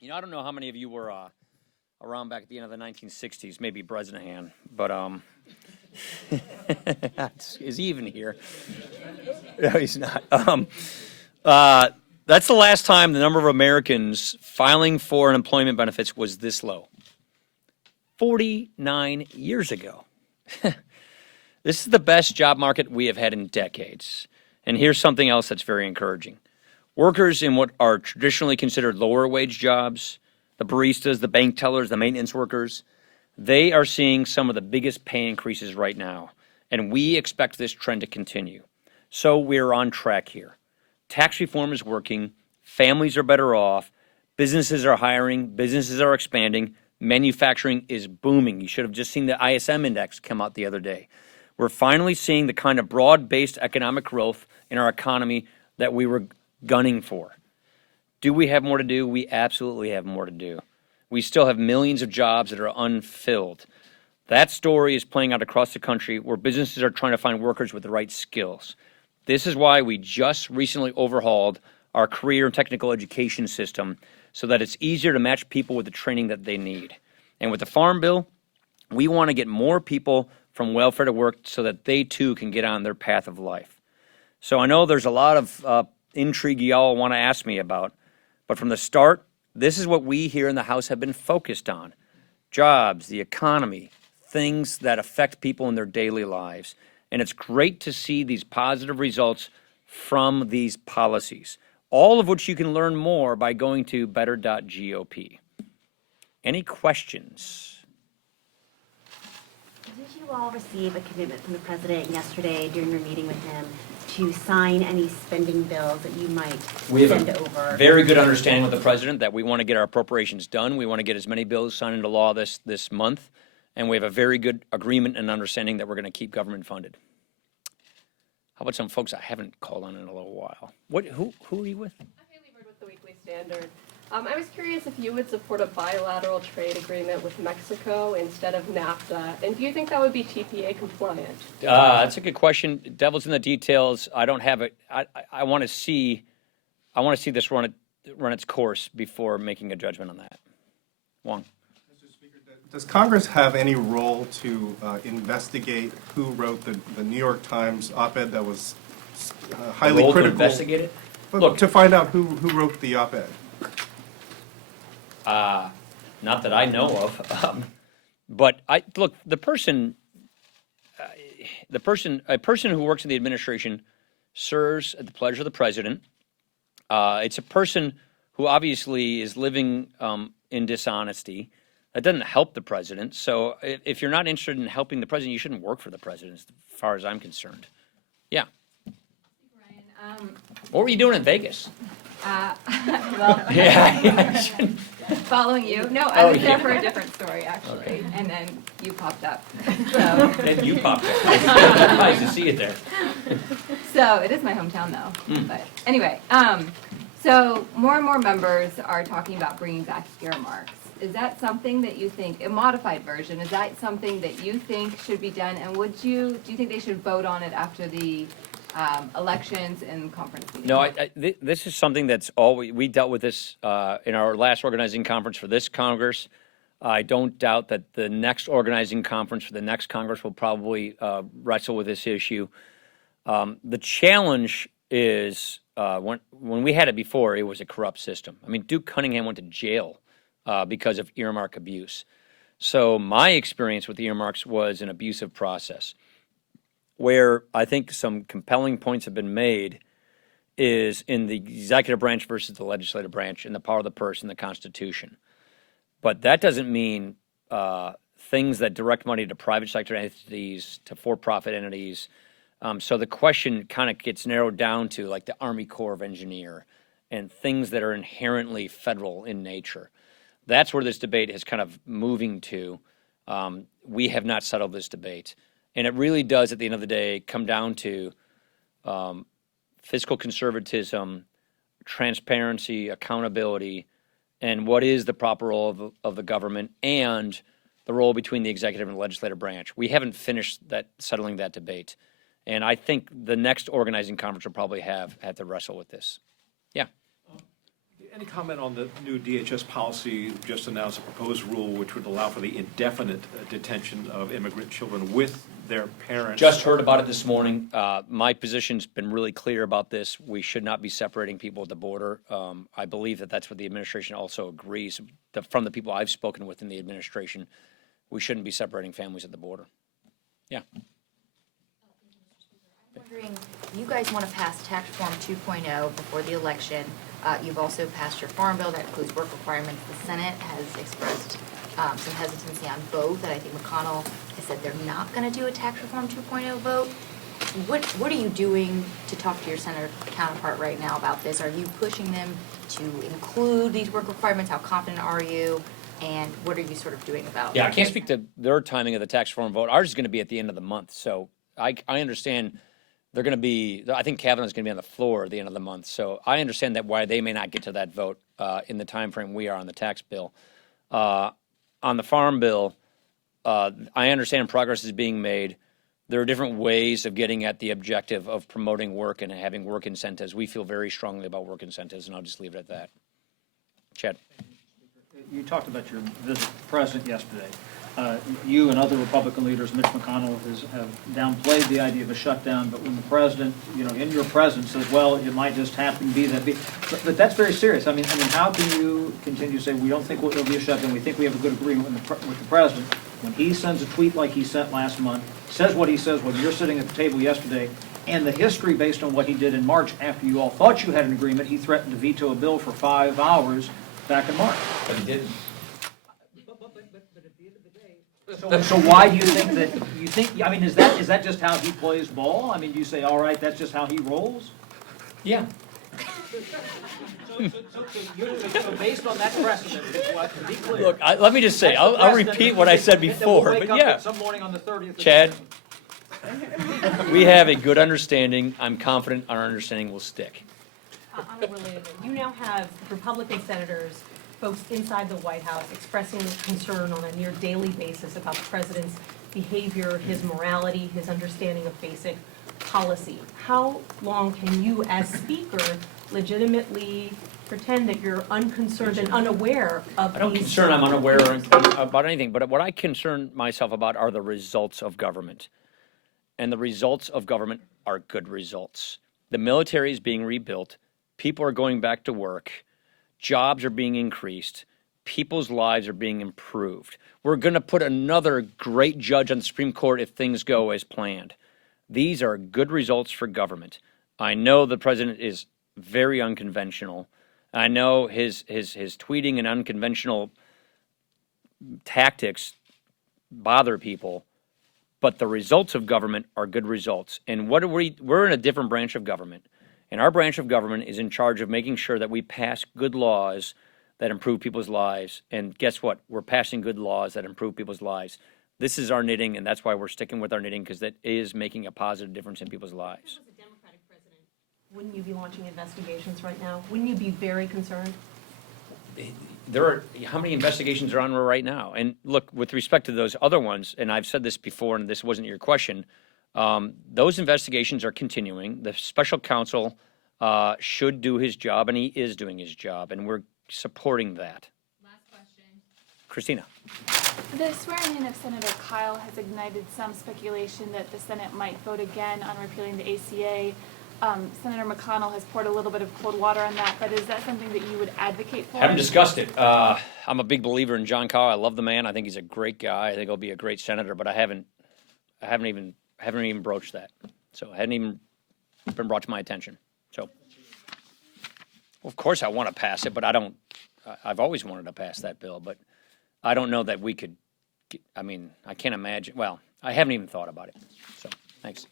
I don't know how many of you were around back at the end of the 1960s, maybe Bresnahan, but is he even here? No, he's not. That's the last time the number of Americans filing for unemployment benefits was this low. 49 years ago. This is the best job market we have had in decades. And here's something else that's very encouraging. Workers in what are traditionally considered lower wage jobs, the baristas, the bank tellers, the maintenance workers, they are seeing some of the biggest pay increases right now. And we expect this trend to continue. So we're on track here. Tax reform is working. Families are better off. Businesses are hiring. Businesses are expanding. Manufacturing is booming. You should have just seen the ISM index come out the other day. We're finally seeing the kind of broad-based economic growth in our economy that we were gunning for. Do we have more to do? We absolutely have more to do. We still have millions of jobs that are unfilled. That story is playing out across the country where businesses are trying to find workers with the right skills. This is why we just recently overhauled our career and technical education system so that it's easier to match people with the training that they need. And with the Farm Bill, we want to get more people from welfare to work so that they too can get on their path of life. So I know there's a lot of intrigue y'all want to ask me about, but from the start, this is what we here in the House have been focused on. Jobs, the economy, things that affect people in their daily lives. And it's great to see these positive results from these policies, all of which you can learn more by going to better.gop. Any questions? Did you all receive a commitment from the president yesterday during your meeting with him to sign any spending bills that you might send over? Very good understanding with the president that we want to get our appropriations done. We want to get as many bills signed into law this month. And we have a very good agreement and understanding that we're going to keep government funded. How about some folks I haven't called on in a little while? Who are you with? I'm Haley Bird with the Weekly Standard. I was curious if you would support a bilateral trade agreement with Mexico instead of NAFTA, and do you think that would be TPA compliant? That's a good question. Devil's in the details. I don't have it. I want to see this run its course before making a judgment on that. Wong. Mr. Speaker, does Congress have any role to investigate who wrote the New York Times op-ed that was highly critical? To investigate it? Look, to find out who wrote the op-ed. Not that I know of, but a person who works in the administration serves at the pleasure of the president. It's a person who obviously is living in dishonesty. That doesn't help the president. So if you're not interested in helping the president, you shouldn't work for the president, as far as I'm concerned. Yeah. Ryan, what were you doing in Vegas? well, Yeah. following you. No, I was there for a different story, actually. Okay. And then you popped up. So. Then you popped up. It's nice to see you there. So it is my hometown, though. But anyway, so more and more members are talking about bringing back earmarks. Is that something that you think, a modified version, is that something that you think should be done? And do you think they should vote on it after the elections and conference meetings? No, this is something that's always, we dealt with this in our last organizing conference for this Congress. I don't doubt that the next organizing conference for the next Congress will probably wrestle with this issue. The challenge is when we had it before, it was a corrupt system. I mean, Duke Cunningham went to jail because of earmark abuse. So my experience with the earmarks was an abusive process. Where I think some compelling points have been made is in the executive branch versus the legislative branch and the power of the purse and the Constitution. But that doesn't mean things that direct money to private sector entities, to for-profit entities. So the question kind of gets narrowed down to like the Army Corps of Engineer and things that are inherently federal in nature. That's where this debate is kind of moving to. We have not settled this debate. And it really does, at the end of the day, come down to fiscal conservatism, transparency, accountability, and what is the proper role of the government and the role between the executive and legislative branch. We haven't finished settling that debate. And I think the next organizing conference will probably have to wrestle with this. Yeah. Any comment on the new DHS policy just announced, a proposed rule which would allow for the indefinite detention of immigrant children with their parents? Just heard about it this morning. My position's been really clear about this. We should not be separating people at the border. I believe that that's what the administration also agrees. From the people I've spoken with in the administration, we shouldn't be separating families at the border. Yeah. Wondering, you guys want to pass tax reform 2.0 before the election. You've also passed your farm bill that includes work requirements. The Senate has expressed some hesitancy on both, and I think McConnell has said they're not going to do a tax reform 2.0 vote. What are you doing to talk to your senator counterpart right now about this? Are you pushing them to include these work requirements? How confident are you? And what are you sort of doing about Yeah, I can't speak to their timing of the tax reform vote. Ours is going to be at the end of the month. So I understand they're going to be, I think Kavanaugh's going to be on the floor at the end of the month. So I understand that why they may not get to that vote in the time frame we are on the tax bill. On the farm bill, I understand progress is being made. There are different ways of getting at the objective of promoting work and having work incentives. We feel very strongly about work incentives, and I'll just leave it at that. Chad. You talked about your visit to the president yesterday. You and other Republican leaders, Mitch McConnell, have downplayed the idea of a shutdown, but when the president, in your presence says, well, it might just happen to be that. But that's very serious. I mean, how can you continue to say, we don't think there'll be a shutdown, we think we have a good agreement with the president, when he sends a tweet like he sent last month, says what he says when you're sitting at the table yesterday, and the history based on what he did in March after you all thought you had an agreement, he threatened to veto a bill for 5 hours back in March. But he didn't. So why do you think that, I mean, is that just how he plays ball? I mean, do you say, all right, that's just how he rolls? Yeah. So based on that precedent, to be clear. Look, let me just say, I'll repeat what I said before, but yeah. Some morning on the 30th. Chad, we have a good understanding. I'm confident our understanding will stick. Unrelated. You now have Republican senators, folks inside the White House, expressing concern on a near daily basis about the president's behavior, his morality, his understanding of basic policy. How long can you, as Speaker, legitimately pretend that you're unconcerned and unaware of I don't these? concern I'm unaware about anything, but what I concern myself about are the results of government. And the results of government are good results. The military is being rebuilt. People are going back to work. Jobs are being increased. People's lives are being improved. We're going to put another great judge on the Supreme Court if things go as planned. These are good results for government. I know the president is very unconventional. I know his tweeting and unconventional tactics bother people, but the results of government are good results. And we're in a different branch of government. And our branch of government is in charge of making sure that we pass good laws that improve people's lives. And guess what? We're passing good laws that improve people's lives. This is our knitting, and that's why we're sticking with our knitting, because that is making a positive difference in people's lives. If it was a Democratic president, wouldn't you be launching investigations right now? Wouldn't you be very concerned? How many investigations are on right now? And look, with respect to those other ones, and I've said this before, and this wasn't your question, those investigations are continuing. The special counsel should do his job, and he is doing his job, and we're supporting that. Last question. Christina. The swearing in of Senator Kyle has ignited some speculation that the Senate might vote again on repealing the ACA. Senator McConnell has poured a little bit of cold water on that, but is that something that you would advocate for? Haven't discussed it. I'm a big believer in John Kyle. I love the man. I think he's a great guy. I think he'll be a great senator, but I haven't even broached that. So it hadn't even been brought to my attention. So, well, of course I want to pass it, but I've always wanted to pass that bill, but I don't know that we could, I can't imagine. Well, I haven't even thought about it. So, thanks.